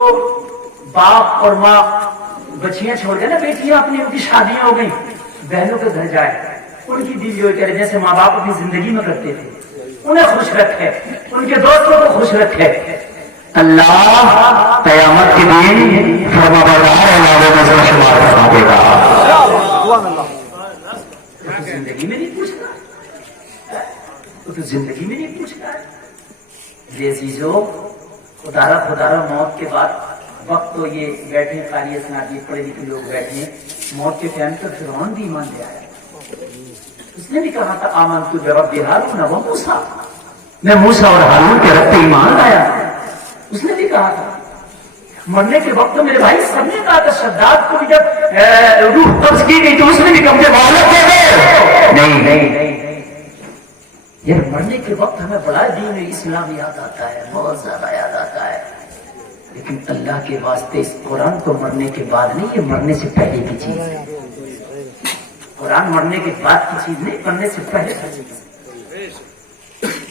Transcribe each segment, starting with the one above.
باپ اور ماں بچیاں چھوڑ گئے نا، بیٹیاں اپنی ان کی شادیاں ہو گئی، بہنوں کے گھر جائے، ان کی بیوی ہو کہہ رہے جیسے ماں باپ اپنی زندگی میں کرتے تھے، انہیں خوش رکھے، ان کے دوستوں کو خوش رکھے۔ اللہ قیامت کے دن فرما بردار علاوہ نظر شمار فرما دے گا۔ تو زندگی میں نہیں پوچھ رہا، تو زندگی میں نہیں پوچھ رہا ہے۔ یہ عزیزو، خدا را موت کے بعد وقت تو یہ بیٹھے قاری اسناد یہ پڑھے لکھے لوگ بیٹھے، موت کے ٹائم تک فرعون بھی ایمان لے آیا، اس نے بھی کہا تھا آمنت برب ہارون و موسیٰ، میں موسیٰ اور ہارون کے رب پہ ایمان لایا، اس نے بھی کہا تھا۔ مرنے کے وقت تو میرے بھائی سب نے کہا تھا، شداد کو بھی جب روح قبض کی گئی تو اس نے بھی کہا مجھے مہلت دے دے، نہیں، یہ مرنے کے وقت ہمیں بڑا دین اسلام یاد آتا ہے، بہت زیادہ یاد آتا ہے، لیکن اللہ کے واسطے اس قرآن تو مرنے کے بعد نہیں، یہ مرنے سے پہلے کی چیز ہے۔ قرآن مرنے کے بعد کی چیز نہیں، مرنے سے پہلے کی چیز ہے۔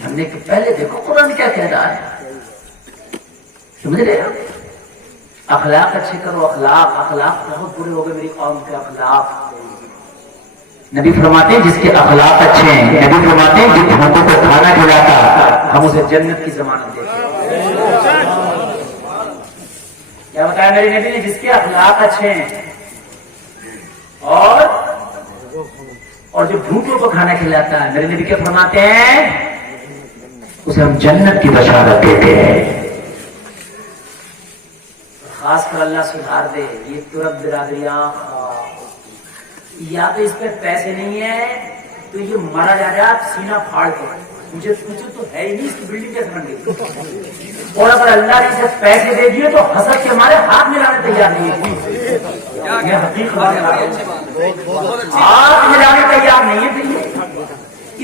مرنے کے پہلے دیکھو قرآن کیا کہہ رہا ہے، سمجھ رہے ہو؟ اخلاق اچھے کرو، اخلاق بہت برے ہو گئے میری قوم کے اخلاق۔ نبی فرماتے ہیں جس کے اخلاق اچھے ہیں، نبی فرماتے ہیں جن ہاتھوں کو کھانا کھلاتا ہم اسے جنت کی ضمانت دیتے ہیں۔ کیا بتایا میرے نبی نے؟ جس کے اخلاق اچھے ہیں اور جو بھوکوں کو کھانا کھلاتا ہے، میرے نبی کیا فرماتے ہیں؟ اسے ہم جنت کی بشارت دیتے ہیں۔ خاص کر اللہ سدھار دے یہ ترک برادریاں، یا تو اس پہ پیسے نہیں ہے تو یہ مرا جا رہا ہے سینہ پھاڑ کے، مجھے پوچھو تو ہے ہی نہیں، اس کی بلڈنگ کیسے بن گئی؟ اور اگر اللہ نے اسے پیسے دے دیے تو حسد کے ہمارے ہاتھ ملانے تیار نہیں ہے، یہ حقیقت ہاتھ ملانے تیار نہیں ہے۔ پھر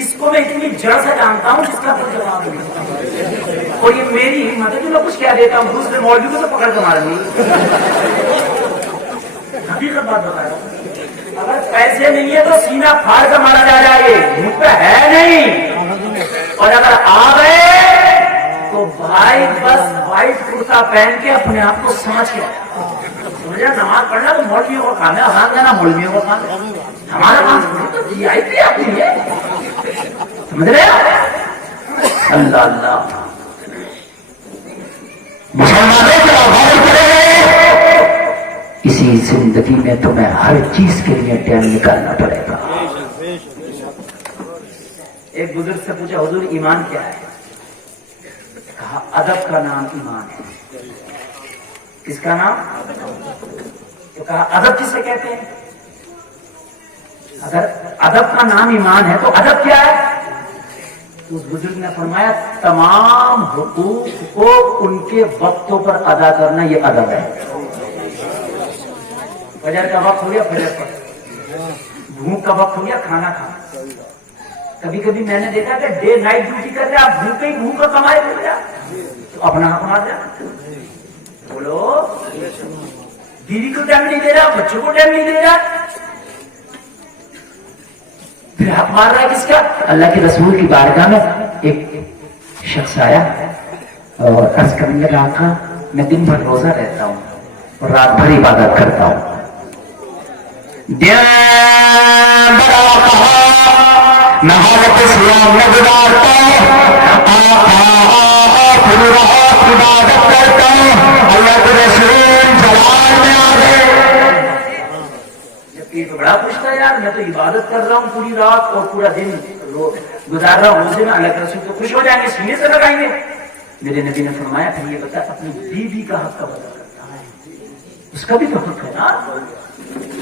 اس کو میں اتنی جڑ سے جانتا ہوں جس کا کوئی جواب نہیں، اور یہ میری ہمت ہے کہ میں کچھ کہہ دیتا ہوں، دوسرے مولوی کو تو پکڑ کے ماریں گے۔ حقیقت بات بتا رہا ہوں، اگر پیسے نہیں ہے تو سینہ پھاڑ کر مارا جا رہا ہے، یہ مجھ پہ ہے نہیں، اور اگر آ گئے تو بھائی بس وائٹ کرتا پہن کے اپنے آپ کو سمجھ کے مجھے نماز پڑھنا تو مولویوں کا کام ہے، آرام دینا مولویوں کا کام ہے، ہمارا کام تو جی آئی پی آتی ہے، سمجھ رہے ہیں؟ اللہ اللہ مسلمانوں کو آباد کرے، اسی زندگی میں تمہیں ہر چیز کے لیے ٹائم نکالنا پڑے گا۔ ایک بزرگ سے پوچھا حضور ایمان کیا ہے؟ کہا ادب کا نام ایمان ہے۔ کس کا نام؟ تو کہا ادب کسے کہتے ہیں؟ اگر ادب کا نام ایمان ہے تو ادب کیا ہے؟ اس بزرگ نے فرمایا تمام حقوق کو ان کے وقتوں پر ادا کرنا یہ ادب ہے۔ فجر کا وقت ہو گیا فجر پر، بھوک کا وقت ہو گیا کھانا کھانا۔ کبھی کبھی میں نے دیکھا کہ ڈے نائٹ ڈیوٹی کر رہے آپ بھوک ہی بھوک کا کمائے ہو گیا تو اپنا حق مار دیا، بولو بیوی کو ٹائم نہیں دے رہا، بچوں کو ٹائم نہیں دے رہا، پھر حق مار رہا ہے کس کا؟ اللہ کے رسول کی بارگاہ میں ایک شخص آیا اور عرض کرنے لگا آقا میں دن بھر روزہ رہتا ہوں اور رات بھر عبادت کرتا ہوں، میں حالت اسلام میں گزارتا ہوں، پوری رات عبادت کرتا ہوں، اللہ کے رسول جلال میں آ گئے۔ یہ تو بڑا خوش تھا یار، میں تو عبادت کر رہا ہوں پوری رات اور پورا دن گزار رہا ہوں روزے میں، اللہ کے رسول تو خوش ہو جائیں گے، سینے سے لگائیں گے۔ میرے نبی نے فرمایا پھر یہ بتا اپنی بیوی کا حق کب ادا کرتا ہے؟ اس کا بھی تو حق ہے نا،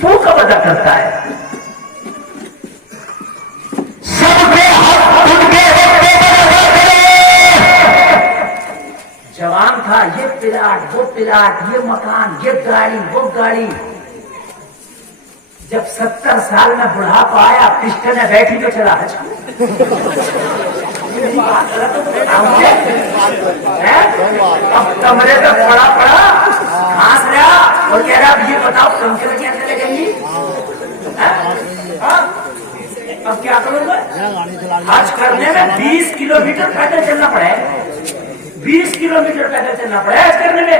وہ کب ادا کرتا ہے؟ سب کے حق ان کے جوان تھا، یہ پلاٹ وہ پلاٹ، یہ مکان یہ گاڑی وہ گاڑی، جب 70 سال میں بڑھاپا آیا پشتے میں بیٹھی تو چلا حج اب کمرے پہ پڑا ہنس رہا اور کہہ رہا اب یہ بتاؤ کنکر کیسے لگیں گی، اب کیا کروں گا؟ حج کرنے میں 20 کلومیٹر پیدل چلنا پڑے، 20 کلومیٹر پیدل چلنا پڑے حج کرنے میں،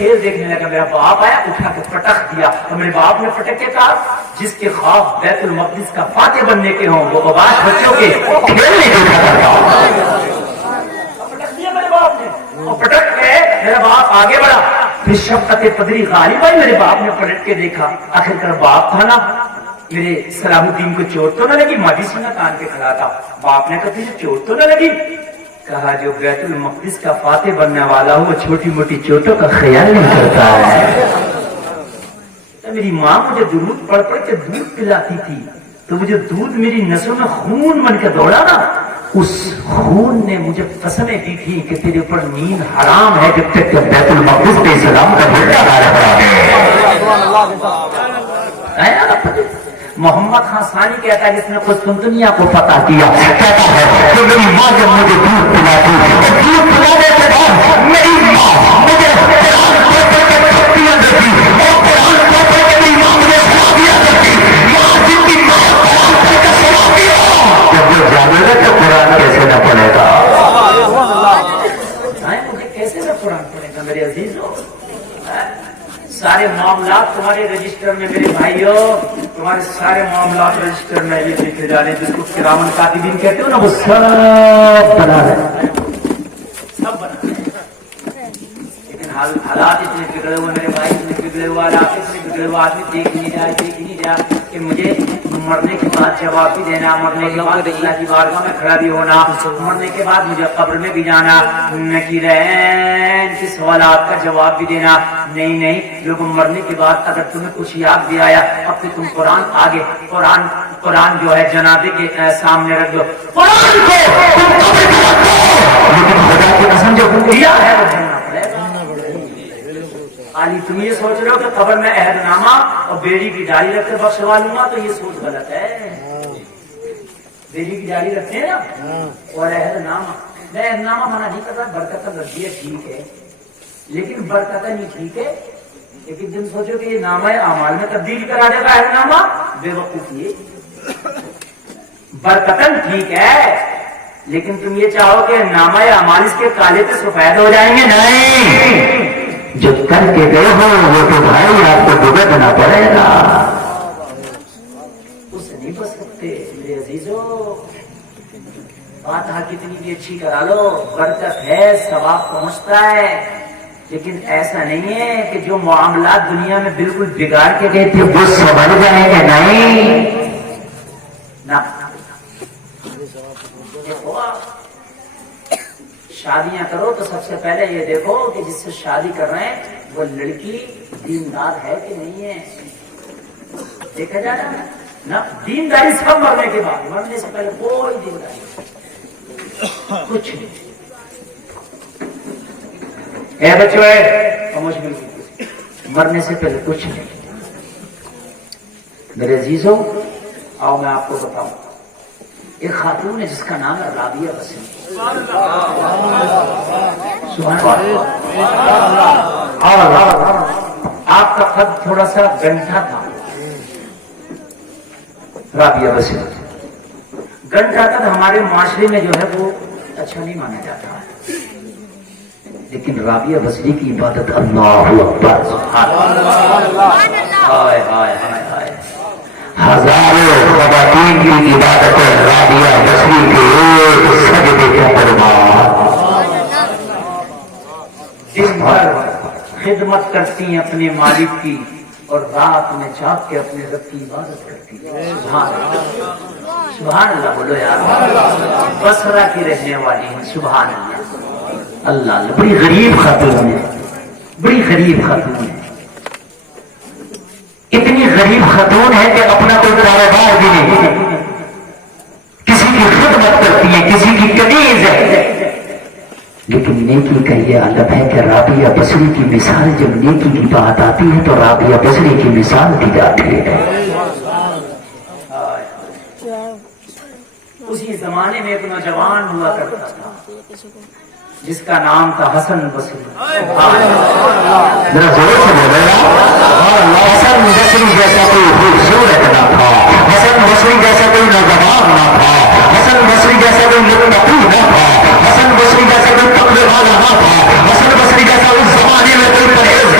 کھیل دیکھنے لگا. میرا باپ آیا, اٹھا کے پٹک دیا, اور میرے باپ نے پٹک کے کہا جس کے خواب بیت المقدس کا فاتح بننے کے ہوں وہ عباس بچوں کے کھیلنے کے پٹک دیا میرے باپ نے, اور پٹک کے میرا باپ آگے بڑھا. پھر شفقت پدری غالب آئی, میرے باپ نے پلٹ کے دیکھا, آخر کر باپ تھا نا, میرے صلاح الدین کو چوٹ تو نہ لگی, ماجی سے نہ کان کے کھڑا تھا. باپ نے کہا تجھے چوٹ تو نہ لگی؟ کہا جو بیت المقدس کا فاتح بننے والا ہو وہ چھوٹی موٹی چوٹوں کا خیال نہیں کرتا ہے. میری ماں مجھے درود پڑھ پڑھ کے دودھ پلاتی تھی, تو مجھے دودھ میری نسوں میں خون بن کے دوڑا نا, اس خون نے مجھے قسمیں دی تھی کہ تیرے اوپر نیند حرام ہے جب تک کہ بیت المقدس پہ اسلام کا جھنڈا لہرا ہے. محمد خان ثانی کہتا ہے جس نے قسطنطنیہ کو فتح کیا, کہتا ہے کہ میری ماں جب مجھے دودھ پلاتی, دودھ پلانے کے بعد میری ماں مجھے قرآن کیسے نہ پڑے گا, مجھے کیسے نہ قرآن پڑے گا میرے عزیزوں. سارے معاملات تمہارے رجسٹر میں میرے بھائیوں, تمہارے سارے معاملات رجسٹر میں یہ لکھے جا رہے ہیں جس کو کرامن کاتبین کہتے ہو نا, وہ سب بنا رہے, سب بنا رہے. لیکن حالات اتنے بگڑے ہوئے میرے بھائی, اتنے بگڑے ہوئے حالات, اتنے بگڑے ہوئے آدمی دیکھ نہیں جا کہ مجھے مرنے کے بعد جواب بھی دینا, مرنے کے بعد اللہ کی بارگاہ میں کھڑا بھی ہونا, مرنے کے بعد مجھے قبر میں بھی جانا, نکیرین کے سوالات کا جواب بھی دینا. نہیں, لوگوں مرنے کے بعد اگر تمہیں کچھ یاد بھی آیا, اب تو تم قرآن آگے, قرآن جو ہے جنازے کے سامنے رکھ دو, قرآن کو لیکن خدا کی قسم جو دیا ہے وہ جننا پڑے گا. علی تم یہ سوچ رہے ہو کہ قبر میں عہد نامہ اور بیڑی کی ڈالی رکھ کے بخشوا لوں گا, تو یہ سوچ غلط ہے. بیڑی کی ڈالی رکھتے ہیں نا, اور عہد نامہ, میں عہد نامہ منع نہیں کر رہا, برکت رکھ دیا ٹھیک ہے, لیکن برکت نہیں ٹھیک ہے. لیکن تم سوچو کہ یہ نامہ اعمال میں تبدیل کرا دے گا عہد نامہ, بے وقوفی. برکتن ٹھیک ہے, لیکن تم یہ چاہو کہ نامہ اعمال اس کے کالے پہ سفید ہو جائیں گے. نہیں, جو کر کے گئے ہو وہ تو بھائی آپ کو بھگتنا پڑے گا, اس سے نہیں بچ سکتے میرے عزیزوں. بات کتنی بھی اچھی کرا لو, برکت ہے, ثواب پہنچتا ہے, لیکن ایسا نہیں ہے کہ جو معاملات دنیا میں بالکل بگاڑ کے گئے تھے وہ سنبھل جائیں گے. نہیں نہ, شادیاں کرو تو سب سے پہلے یہ دیکھو کہ جس سے شادی کر رہے ہیں وہ لڑکی دیندار ہے کہ نہیں ہے, دیکھا جا رہا ہے نا. دینداری سب مرنے کے بعد, مرنے سے پہلے کوئی دینداری کچھ نہیں. اے بچوں خاموش, مرنے سے پہلے کچھ نہیں. میرے عزیزوں آؤ میں آپ کو بتاؤں, ایک خاتون ہے جس کا نام ہے رابعہ بسری. آپ کا قد تھوڑا سا گنٹھا تھا, رابعہ بسری گنٹھا قد ہمارے معاشرے میں جو ہے وہ اچھا نہیں مانا جاتا, لیکن رابعہ بسری کی عبادت اللہ اکبر, ہائے ہائے ہائے ہائے, ہزاروں خواتین کی عبادت رابعہ بسری کے ایک سجدے کے دربار. دن بھر خدمت کرتی ہیں اپنے مالک کی, اور رات میں جاگ کے اپنے رب کی عبادت کرتی ہیں. سبحان اللہ بولو یار. بصرہ کی رہنے والی ہیں, سبحان اللہ. اللہ بڑی غریب خاتون ہے, بڑی غریب خاتون ہے. اتنی غریب خاتون ہے کہ اپنا کوئی کاروبار بھی نہیں, کسی کی خدمت کرتی ہے, کسی کی کنیز ہے. لیکن نیکی کا یہ عالم ہے کہ رابعہ بسری کی مثال جب نیکی کی بات آتی ہے تو رابعہ بسری کی مثال دی جاتی ہے. اسی زمانے میں ایک نوجوان ہوا کرتا تھا جس کا نام تھا حسن بصری. ذرا زور سے بولے نا, حسن بصری جیسا کوئی خوبصورت نہ تھا, حسن بصری جیسا کوئی نوجوان نہ تھا, حسن بصری جیسا کوئی متقی نہ تھا, حسن بصری جیسا کوئی تقوی والا نہ تھا, حسن بصری جیسا اس زمانے میں کوئی پرہیزگار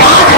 5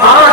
5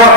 5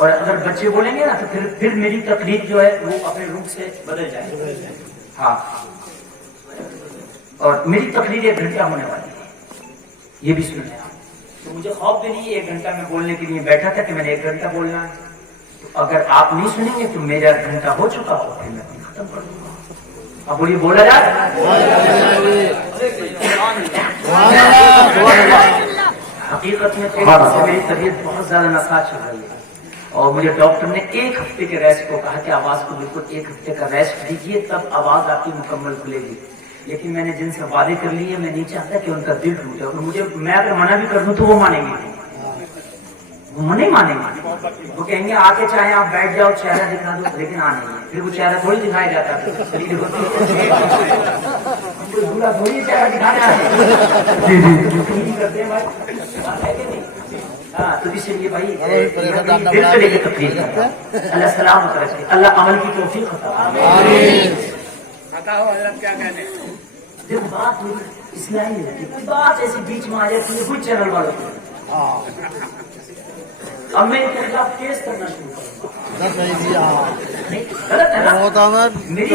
اور اگر بچے بولیں گے نا تو پھر میری تقریر جو ہے وہ اپنے روپ سے بدل جائے گی. ہاں اور میری تقریر 1 گھنٹہ ہونے والی ہے, یہ بھی سنیں آپ. تو مجھے خوف بھی نہیں ہے, 1 گھنٹہ میں بولنے کے لیے بیٹھا تھا کہ میں نے 1 گھنٹہ بولنا ہے. تو اگر آپ نہیں سنیں گے تو میرا 1 گھنٹہ ہو چکا ہو, پھر میں ختم کر دوں گا. اب بولیے بولا جائے. حقیقت میں میری طبیعت بہت زیادہ ناساز چل رہی ہے اور مجھے ڈاکٹر نے 1 ہفتے کے ریسٹ کو کہا کہ آواز کو بالکل 1 ہفتے کا ریسٹ دیجیے, تب آواز آپ کی مکمل کھلے گی. لیکن میں نے جن سے وعدے کر لیے, میں نہیں چاہتا کہ ان کا دل ٹوٹے. اور میں اگر منع بھی کر دوں تو وہ مانیں گے, وہ نہیں مانیں گے. وہ کہیں گے آ کے چاہے آپ بیٹھ جاؤ, چہرہ دکھا دو, لیکن آنے گے. پھر وہ چہرہ تھوڑی دکھایا جاتا ہے, تھوڑی چہرہ دکھانا ہے. کرتے ہیں بھائی, ہاں تو اس لیے بھائی دل سے لے کے تقریر کرتا ہوں. اللہ سلامت رکھے, اللہ عمل کی توفیق عطا فرمائے. کیا کہنے جب بات اسلامی رہتی, کوئی بات ایسی بیچ میں آ جاتی ہے, کوئی چینل والوں کو اب میں ان کے خلاف کیس کرنا شروع کروں گا. غلط ہے نا, میری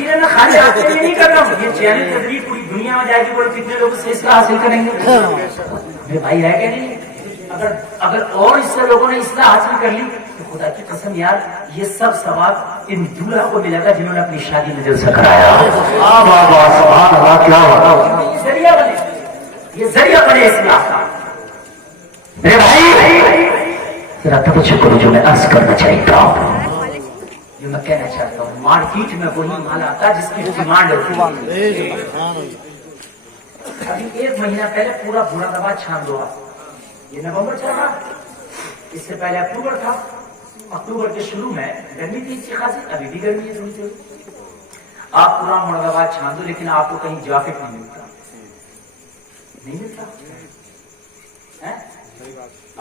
میں خالی آپ کے لیے نہیں کر رہا ہوں. یہ چینل تقریر پوری دنیا میں جائے گی, بولے کتنے لوگ اس سے اصلاح حاصل کریں گے. میرے بھائی ہے کہ نہیں, اگر اور اس سے لوگوں نے اصلاح حاصل کر لی تو خدا کی قسم یار, یہ سب ثواب ان دولہا کو ملے گا جنہوں نے اپنی شادی میں دل سے کرایا. یہ ذریعہ بنے, یہ ذریعہ بنے اصلاح کا. میرے بھائی ذرا توجہ کرو, جو میں عرض کرنا چاہتا ہوں, جو میں کہنا چاہتا ہوں, مارکیٹ میں وہی مال آتا ہے جس کی ڈیمانڈ ہوتی ہے. ابھی 1 مہینہ پہلے پورا مراد آباد چھان دو. یہ نومبر چل رہا, اس سے پہلے اکتوبر تھا. اکتوبر کے شروع میں گرمی تھی اچھی خاصی, ابھی بھی گرمی ہے تھوڑی تھوڑی. آپ پورا مراد آباد چھان دو, لیکن آپ کو کہیں جاکٹ نہیں ملتا, نہیں ملتا.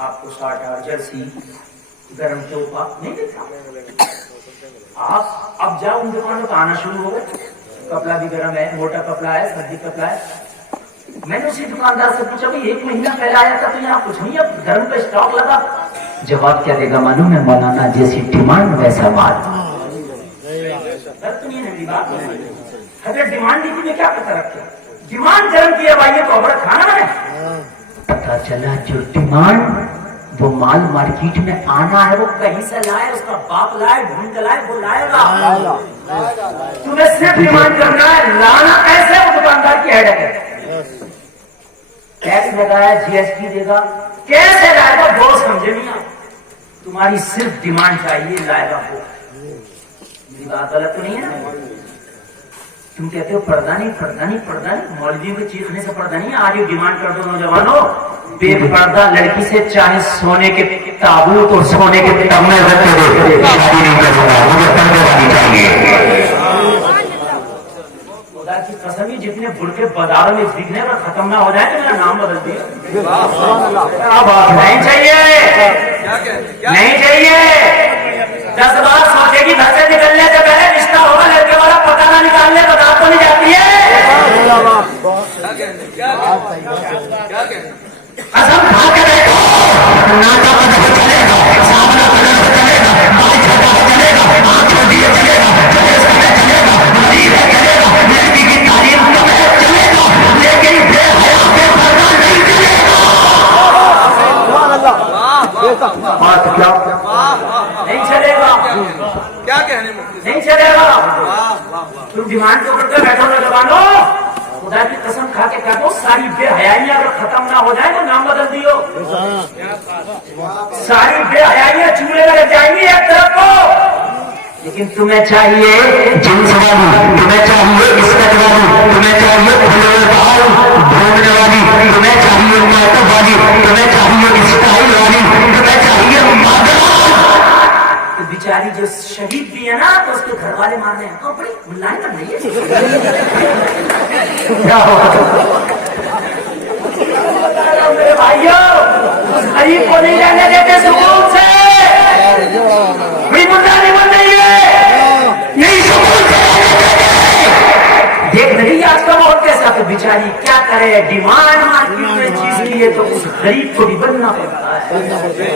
آپ کو ساٹا, جرسی, گرم ٹوپا نہیں ملتا. آپ اب جاؤ ان دکانوں کا آنا شروع ہو گئے. کپڑا بھی گرم ہے, موٹا کپڑا ہے, سردی کپڑا ہے. میں نے اسی دکاندار سے پوچھا بھائی 1 مہینہ پہلے آیا تھا تو یہاں کچھ نہیں, اب گرم کا اسٹاک لگا. جواب کیا دے گا معلوم ہے, مولانا جیسی ڈیمانڈ ویسا مال. اگر ڈیمانڈ نہیں تھی میں کیا پتہ رکھا, ڈیمانڈ گرم کی ہے بھائی, یہ تو بڑا کھانا ہے. پتا چلا جو ڈیمانڈ وہ مال مارکیٹ میں آنا ہے وہ کہیں سے لائے, اس کا باپ لائے, ڈھونڈ کے لائے, وہ لائے گا. تمہیں صرف ڈیمانڈ کرنا ہے, لانا ایسے وہ دکاندار کی ہیڈک ہے. ٹیکس لگایا, GST دے گا, کیسے لائے گا وہ سمجھے نہیں آپ. تمہاری صرف ڈیمانڈ چاہیے, لائے گا وہ. میری بات غلط تو نہیں ہے نا. تم کہتے ہو پردہ نہیں, پردہ نہیں, پردہ نہیں, مولویوں کے چیخنے سے پردہ نہیں. آج یہ ڈیمانڈ کر دو نوجوانوں, بے پردہ لڑکی سے چاہے سونے کے تابوت اور سونے کے تمغے رکھ دو, شادی نہیں کر سکتا, مجھے پردہ نہیں چاہیے. خدا کی قسم ہی جتنے برقے بازاروں میں بکنے پر ختم نہ ہو جائے تو میرا نام بدل دیا. نہیں چاہیے, نہیں چاہیے. 10 بار سوچے گی گھر سے نکلنے سے پہلے رشتہ ہوگا, لڑکے والا پتہ نہ نکالنے بتا تو نہیں جاتی ہے. قسم کھا کے دیکھو, ناٹا چلے گا, سامنا چلے گا, بھائی چھوٹا چلے گا, آنکھ چھوٹی چلے گا, چلے گا, مزید چلے گا, لڑکی کی تعلیم چلے گا, لیکن بے حیا بے پردہ نہیں چلے گا. بات کیا نہیں چلے گا, کیا کہنے نہیں چلے گا. تم ڈیمانڈ کو کرتے بیٹھو نوجوانوں, خدا کی قسم کھا کے کہہ دو ساری بے حیائیاں اگر ختم نہ ہو جائیں تو نام بدل دیو. ساری بے حیائیاں چولہے میں رہ جائیں گی ایک طرف کو, لیکن تمہیں چاہیے جنس والی, تمہیں چاہیے عزت والی, تمہیں چاہیے گھومنے والی, تمہیں چاہیے معتب والی, تمہیں چاہیے اسٹائل والی, تمہیں چاہیے مادر. تو بیچاری جو شہید بھی ہے نا تو اس کے گھر والے مارنے ہیں, بڑی ملائیں کر رہی ہے. میرے بھائیوں, اس غریب کو نہیں رہنے دیتے سکون سے. بڑی مدعا نہیں بن رہی ہے, نہیں سکون سے دیکھ رہی آج کا ماحول کیسا. تو بیچاری کیا کرے, ڈیمانڈ مارکیٹ میں چیز لیے تو اس غریب کو بھی بننا پڑتا ہے.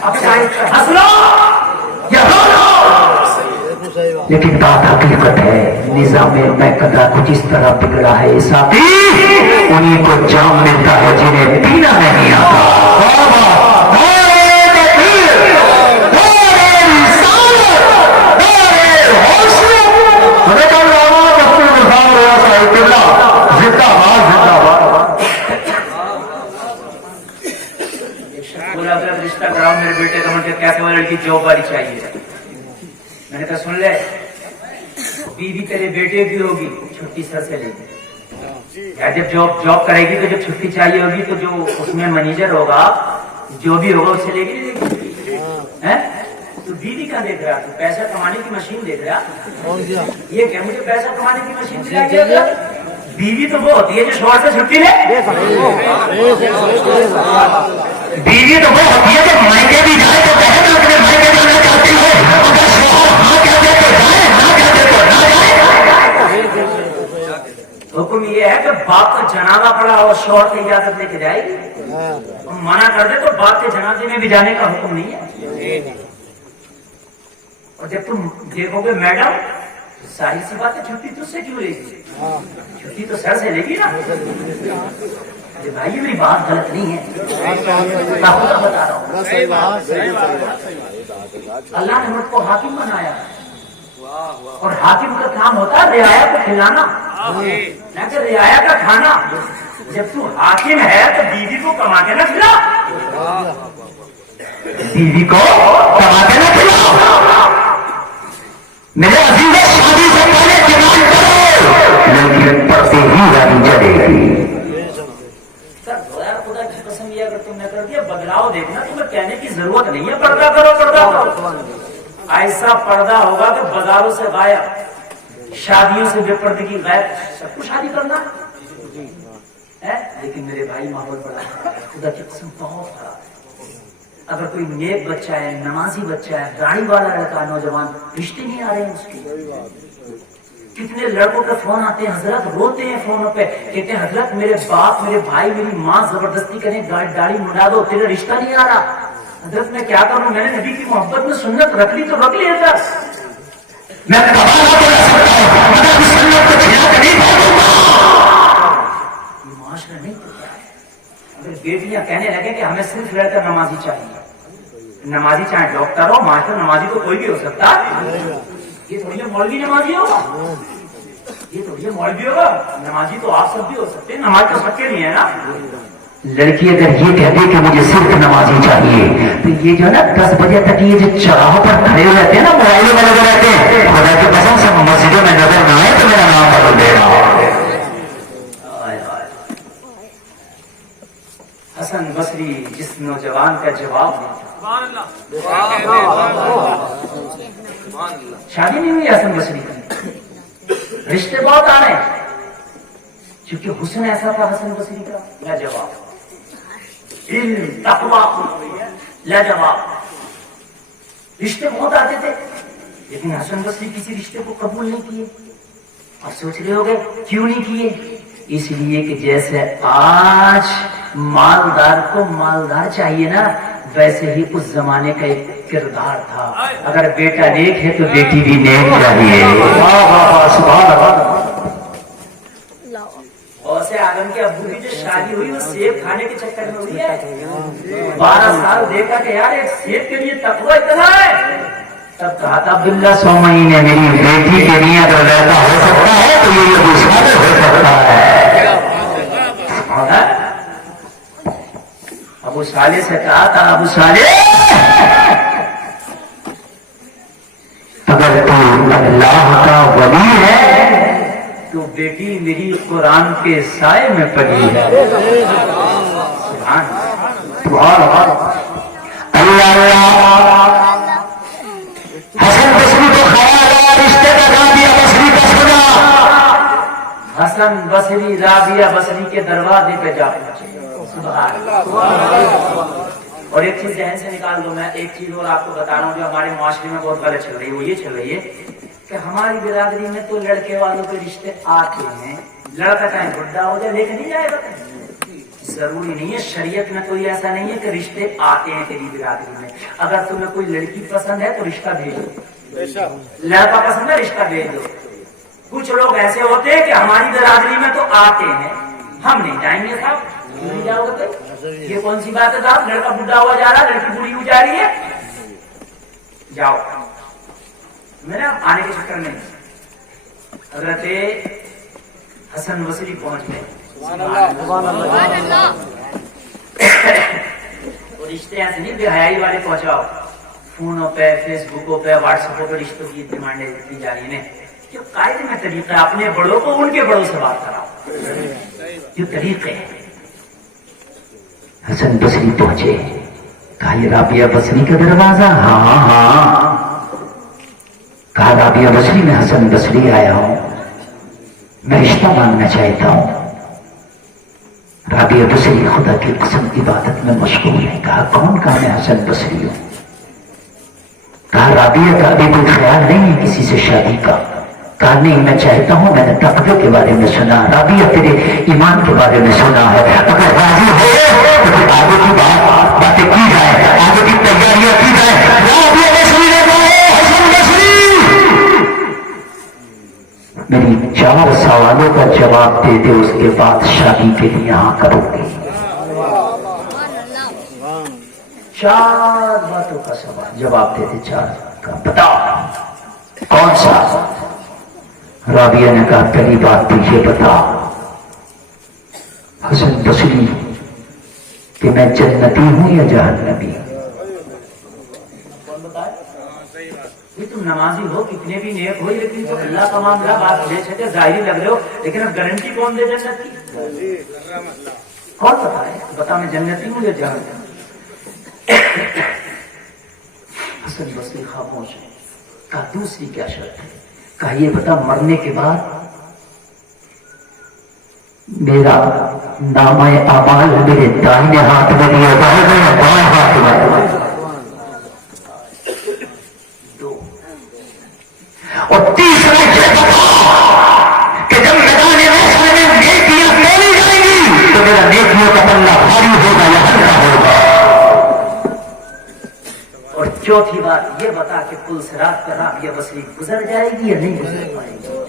اب چاہے ہنس لو یا رو لو، لیکن بات حقیقت ہے نظام میکدہ کچھ اس طرح بگڑا ہے ساتھی، انہیں کو جام ملتا ہے جنہیں پینا نہیں آتا۔ رشتہ کراؤ میرے بیٹے کا، مجھے کہتے وہ لڑکی جاب والی چاہیے۔ میں نے کہا سن لے، بیوی تیرے بیٹے کی ہوگی، چھٹی سر سے لے گی، جب جاب کرے گی تو جب چھٹی چاہیے ہوگی تو جو اس میں مینیجر ہوگا جو بھی ہوگا اسے لے گی تو بیوی کا دیکھ رہا، تو پیسہ کمانے کی مشین دیکھ رہا، یہ کہ مجھے پیسہ کمانے کی مشین دلائی، بیوی تو وہ ہوتی ہے جو شوہر سے چھٹی لے، بیوی تو وہ ہوتی ہے جو مائکے بھی جائے تو بہن اپنے مائکے جانا چاہتی ہے، اگر شوہر ہاں کہتے تو جائے، نہ کہتے تو نہ جائے۔ حکم یہ ہے کہ باپ کا جنازہ پڑا اور شوہر کی اجازت لے کے جائے گی، منع کر دے تو باپ کے جنازے میں بھی جانے کا حکم نہیں ہے۔ اور جب تم دیکھو گے میڈم ساری سی بات ہے، چھٹی تجھ سے کیوں لے گی؟ چھٹی تو سر سے لے گی نا۔ بھائی میری بات غلط نہیں ہے، میں خدا بتا رہا ہوں، اللہ نے مجھ کو حاکم بنایا اور حاکم کا کام ہوتا ہے رعایا کو کھلانا، نہ کہ رعایا کا کھانا۔ جب تو حاکم ہے تو بیوی کو کما کے نہ کھلا، بیوی کو کما کے نہ کھلا۔ میرے عزیز شادی سے پہلے جنان کرو، لیکن پڑتے ہی رانی چلے گی۔ خدا کی قسم یہ اگر تم نے کر دیا بدلاؤ دیکھنا، تمہیں کہنے کی ضرورت نہیں ہے پردہ کرو پردہ کرو، ایسا پردہ ہوگا کہ بازاروں سے غائب، شادیوں سے بے پردگی غائب، سب کو شادی کرنا ہے۔ لیکن میرے بھائی ماحول بڑا خدا کی قسم بہت خراب ہے۔ اگر کوئی نیک بچہ ہے، نمازی بچہ ہے، گاڑی والا لڑکا نوجوان، رشتے نہیں آ رہے ہیں اس کے۔ کتنے لڑکوں کے فون آتے ہیں، حضرت روتے ہیں فونوں پہ، کہتے ہیں حضرت میرے باپ میرے بھائی میری ماں زبردستی کریں داڑھی منڈا دو، تیرا رشتہ نہیں آ رہا۔ حضرت میں کیا کروں، میں نے نبی کی محبت میں سنت رکھ لی تو رکھ لی حضرت، میں معاشرہ نہیں کرتا ہے۔ اگر بیٹیاں کہنے لگے کہ ہمیں صرف لڑکا نمازی چاہیے، نمازی چاہے ڈاکٹر ہو ماسٹر، نمازی تو کوئی بھی ہو سکتا ہے، یہ تھوڑی مولوی نمازی ہوگا، یہ تھوڑی مولوی ہوگا، نمازی تو آپ سب بھی ہو سکتے ہیں، نماز تو سب کے لیے ہے نا۔ لڑکی اگر یہ کہتے کہ مجھے صرف نمازی چاہیے تو یہ جو ہے نا 10 بجے تک یہ جو چراہوں پر کھڑے ہوئے رہتے ہیں نا، موبائلوں میں لگے رہتے ہیں، خدا کی قسم سے مسجدوں میں نظر نہ آئے تو میرا نام بدل دے گا۔ حسن بصری جس نوجوان کا جواب نہیں تھا، شادی نہیں ہوئی حسن بصری کی، رشتے بہت آ رہے ہیں، کیونکہ حسن ایسا تھا حسن بصری کا، لاجواب، علم تقوی لاجواب، رشتے بہت آتے تھے، لیکن حسن بصری کسی رشتے کو قبول نہیں کیے۔ اور سوچ رہے ہوگے کیوں نہیں کیے؟ اس لیے کہ جیسے آج مالدار کو مالدار چاہیے نا، ویسے ہی اس زمانے کا ایک کردار تھا، اگر بیٹا نیک ہے تو بیٹی بھی نیک چاہیے۔ سبحان اللہ۔ غوث اعظم کے ابو کی جو شادی ہوئی وہ سیب کھانے کے چکر میں ہوئی ہے، 12 سال دیکھا کہ یار ایک سیب کے لیے تقوی اتنا ہے، تب کہا تھا عبداللہ 100 مہینے میری بیٹی کے لیے اگر لڑکا ہو سکتا ہے تو یہ دوسرا ہو سکتا ہے۔ ابو صالح سے کہا تھا، ابو صالح اگر تو اللہ کا ولی ہے تو بیٹی میری قرآن کے سائے میں پڑی ہے۔ اللہ حسن بصری کو کھایا گیا، رشتے کا رابعہ بصری کا سنا، حسن بصری رابعہ بصری کے دروازے پہ جا پہنچے۔ سبحان اللہ۔ اور ایک چیز ذہن سے نکال دو، میں ایک چیز اور آپ کو بتا رہا ہوں جو ہمارے معاشرے میں بہت غلط چل رہی ہے، وہ یہ چل رہی ہے کہ ہماری برادری میں تو لڑکے والوں کے رشتے آتے ہیں، لڑکا چاہے بڈھا ہو جائے لے کے نہیں جائے گا، ضروری نہیں ہے، شریعت میں کوئی ایسا نہیں ہے کہ رشتے آتے ہیں تیری برادری میں. اگر تمہیں کوئی لڑکی پسند ہے تو رشتہ بھیج دو، لڑکا پسند ہے رشتہ بھیج دو. کچھ لوگ ایسے ہوتے ہیں کہ ہماری برادری میں تو آتے ہیں، ہم نہیں جائیں گے صاحب. نہیں جاؤ گے تو یہ کون سی بات ہے صاحب؟ لڑکا بڈھا ہوا جا رہا ہے، لڑکی بوڑھی ہو جا رہی ہے، جاؤ. میں نے آنے کے چکر میں حضرت حسن بصری پہنچ گئے. اور رشتے ایسے نہیں بے حیائی والے پہنچاؤ، فونوں پہ، فیس بکوں پہ، واٹس ایپوں پہ رشتوں کی ڈیمانڈیں دی جا رہی ہیں. یہ قاعدے میں طریقہ ہے، اپنے بڑوں کو ان کے بڑوں سے بات کراؤ، یہ طریقے ہیں. حسن بصری پہنچے، کہا یہ رابعہ بصری کا دروازہ؟ ہاں ہاں. کہا رابعہ بصری میں حسن بصری آیا ہوں، میں رشتہ مانگنا چاہتا ہوں. رابعہ بصری خدا کی قسم عبادت میں مشغول ہے. کہا کون؟ کہا میں حسن بصری ہوں. کہا رابعہ کا ابھی کوئی خیال نہیں ہے کسی سے شادی کا؟ کہا نہیں، میں چاہتا ہوں، میں نے تقوی کے بارے میں سنا، رابعہ تیرے ایمان کے بارے میں سنا ہے، اگر راضی ہو تو پھر آگے کی باتیں کی جائے، آگے کی تیاریاں کی جائے. رابعہ بصری نے کہا حسن بصری میری 4 سوالوں کا جواب دے دے، اس کے بعد شادی کے لیے ہاں کرو گی. 4 باتوں کا سوال جواب دے دے، 4 کا. بتا کون سا؟ رابعہ نے کہا پہلی بات تو یہ بتا حسن بصری کہ میں جنتی ہوں یا جہنمی؟ یہ تم نمازی ہو، کتنے بھی نیک ہو، لیکن تو اللہ کا معاملہ بات لے سکے، ظاہری لگ رہے ہو، لیکن اب گارنٹی کون دے جنت کی؟ کون بتا ہے؟ بتا میں جنتی ہوں یا جہنمی؟ حسن بصری خاموش ہے. کہا دوسری کیا شرط ہے؟ کہا یہ بتا مرنے کے بعد میرا نامہ اعمال میرے دائیں ہاتھ میں دیا جائے گا یا بائیں ہاتھ میں؟ 2. اور تیسرا یہ بتا کہ جب میدان محشر میں نیکیاں تولی جائیں گی تو میرا نیکیوں کا پلہ بھاری ہوگا یا ہلکا ہوگا؟ اور چوتھی بات یہ بتا کہ پل صراط پر رابعہ بصری گزر جائے گی یا نہیں گزر پائے گی؟